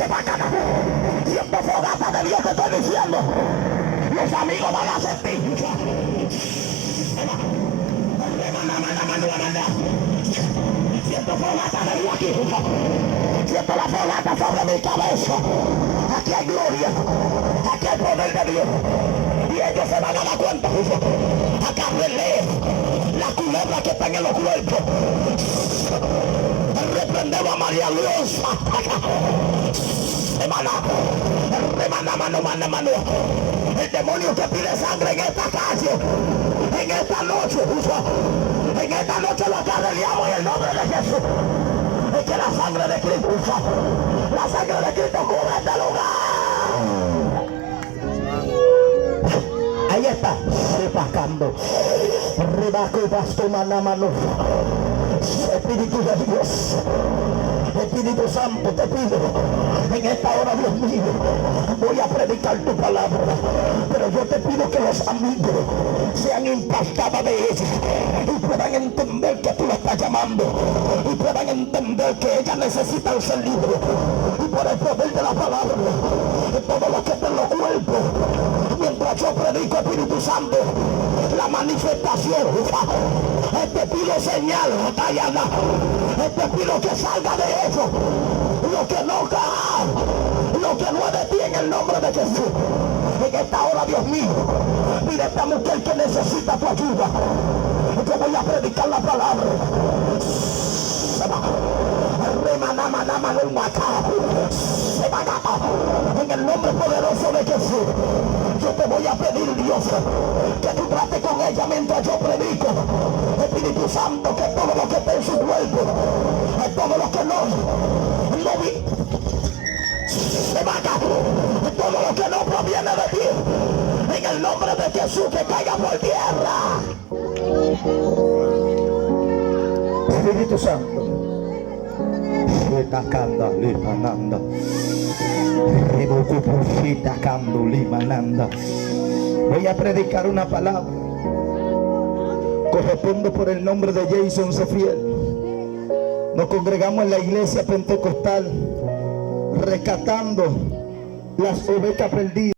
Se va a ganar. Siento fogata de Dios, te estoy diciendo. Los amigos van a sentir. Siento fogata de Dios aquí. Siento la fogata sobre mi cabeza. Aquí hay gloria. Aquí hay poder de Dios. Y ellos se van a dar cuenta. Agárrenle la culebra que está en los cuerpos. Reprendemos a María Dios. Mano. El demonio que pide sangre en esta calle, en esta noche, lo acarreamos en el nombre de Jesús. Es que la sangre de Cristo, la sangre de Cristo cubre este lugar. Ahí está, repascando. Rebaco y basto mano. Espíritu de Dios. Espíritu Santo, te pido en esta hora, Dios mío, voy a predicar tu palabra, pero yo te pido que los amigos sean impactados de ella y puedan entender que tú la estás llamando y puedan entender que ella necesita ser libre, y por el poder de la palabra, todo lo que está en los cuerpos, mientras yo predico, Espíritu Santo, la manifestación, te pido señal, Tayana, te pido que salga de eso, lo que no cae, lo que no es de ti, en el nombre de Jesús. En esta hora, Dios mío, mira esta mujer que necesita tu ayuda. Yo voy a predicar la palabra. En el nombre poderoso de Jesús, yo te voy a pedir, Dios, que tú trates con ella mientras yo predico. Espíritu Santo, que todo lo que esté en su cuerpo, todo lo que no vi, se vaca, todo lo que no proviene de ti, en el nombre de Jesús, que caiga por tierra. Espíritu Santo, voy a predicar una palabra. Correspondo por el nombre de Jason Sefiel. Nos congregamos en la iglesia pentecostal rescatando las ovejas perdidas.